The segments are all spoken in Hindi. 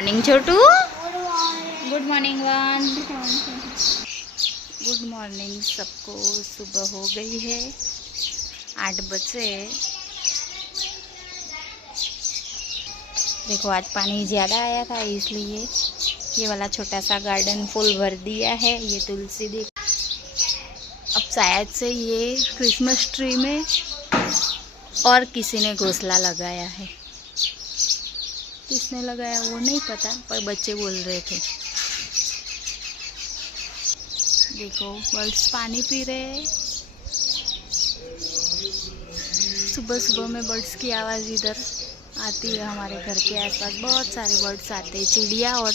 मॉर्निंग छोटू। Good morning one. Good morning सबको। सुबह हो गई है 8 बजे। देखो आज पानी ज़्यादा आया था इसलिए ये वाला छोटा सा गार्डन फुल भर दिया है। ये तुलसी देख, अब शायद से ये क्रिसमस ट्री में और किसी ने घोंसला लगाया है। किसने लगाया वो नहीं पता, पर बच्चे बोल रहे थे। देखो बर्ड्स पानी पी रहे हैं। सुबह सुबह में बर्ड्स की आवाज़ इधर आती है। हमारे घर के आसपास बहुत सारे बर्ड्स आते हैं, चिड़िया और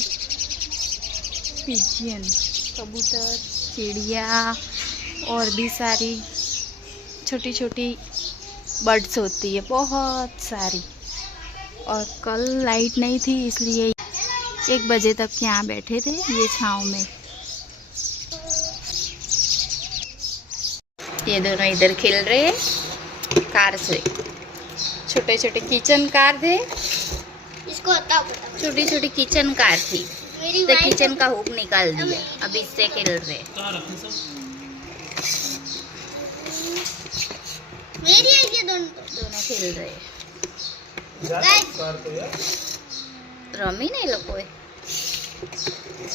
पिजियन, कबूतर, चिड़िया और भी सारी छोटी छोटी बर्ड्स होती है, बहुत सारी। और कल लाइट नहीं थी इसलिए 1 बजे तक यहाँ बैठे थे ये छाँव में। ये दोनों इधर खेल रहे हैं कार से। छोटे छोटे किचन कार थे, इसको छोटी छोटी किचन कार थी तो किचन का हुक निकाल दिया, अब इससे खेल रहे। मेरी है ये दोनों खेल रहे। रमी नहीं लोग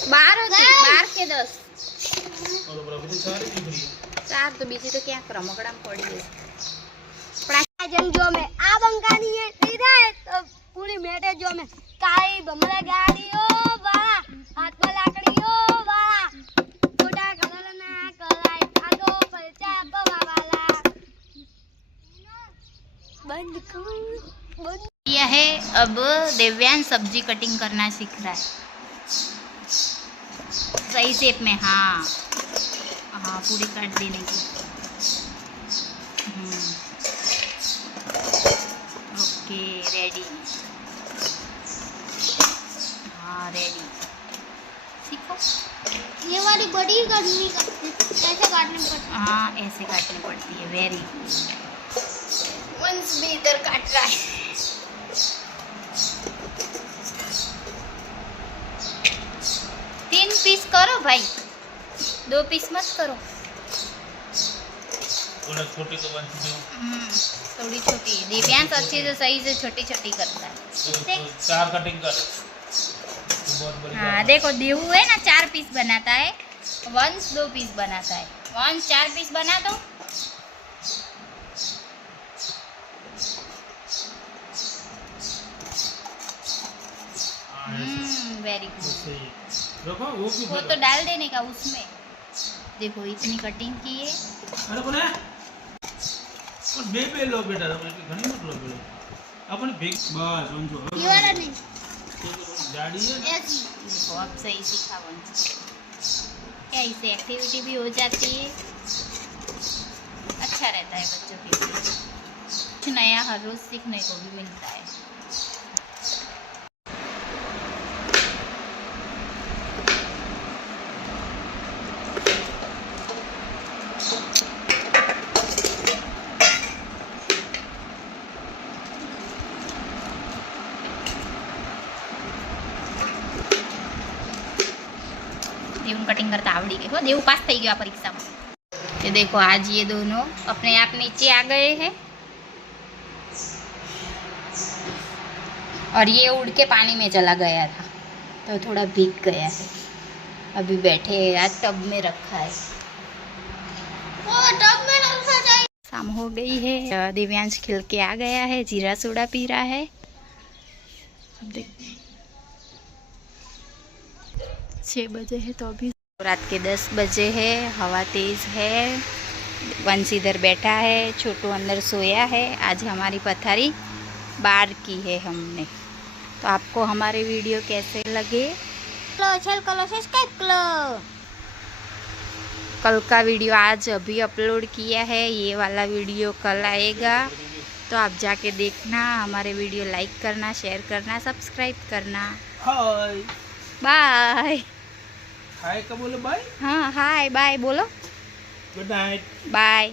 12 के 10 4 तो बीजी तो क्या रमकड़ा पड़ी है। जो में आ बंगानी है सीधा है तो पूरी मेटे जो में काई बमरा गाड़ीओ वाला हाथ में लाकड़ीओ वाला छोटा कलर ना कराय आदो पलचा वाला बंद कर। यह है अब देव्यान सब्जी कटिंग करना सीख रहा है सही शेप में। हाँ हाँ पूरी काट देने की। Okay ready. हाँ रेडी। सीखो। ये वाली बड़ी करनी ऐसे काटनी पड़ती। हाँ ऐसे काटनी पड़ती है। Very good. वंश भी इधर काट रहा है। पीस करो भाई, 2 पीस मत करो। थोड़ा छोटी तो थोड़ी छोटी। दिव्यांश अच्छी से सही से छोटी छोटी करता है। तो 4 कटिंग कर। हाँ देखो देवू है ना 4 पीस बनाता है, वंश 2 पीस बनाता है। वंश 4 पीस बना दो। Very good. वो तो डाल देने का उसमें। देखो इतनी कटिंग की है। अरे बोले और बे लो बेटा, घनी मत लो बेटा अपन बेग बस समझो। ये वाला नहीं गाड़ी है ऐसी। देखो अब सही सीखा वंश। क्या इससे एक्टिविटी भी हो जाती है, अच्छा रहता है बच्चों के लिए। कुछ नया हर रोज सीखने को भी मिलता है। देव कटिंग करता आवड़ी गई हो। देव पास थी गया परीक्षा में। ये देखो आज ये दोनों अपने आप नीचे आ गए हैं और ये उड़ के पानी में चला गया था तो थोड़ा भीग गया है। अभी बैठे हैं, आज टब में रखा है। टब में रखा जाए। शाम हो गई है, दिव्यांश खिल के आ गया है, जीरा सोडा पी रहा है। अब देख 6 बजे है तो अभी रात के 10 बजे है। हवा तेज़ है। वंश इधर बैठा है, छोटू अंदर सोया है। आज हमारी पथारी बाहर की है हमने। तो आपको हमारे वीडियो कैसे लगे? कल का वीडियो आज अभी अपलोड किया है, ये वाला वीडियो कल आएगा तो आप जाके देखना। हमारे वीडियो लाइक करना, शेयर करना, सब्सक्राइब करना। Hi bye. हाय का बोलो बाय। हाँ हाय बाय बोलो। Good night. बाय।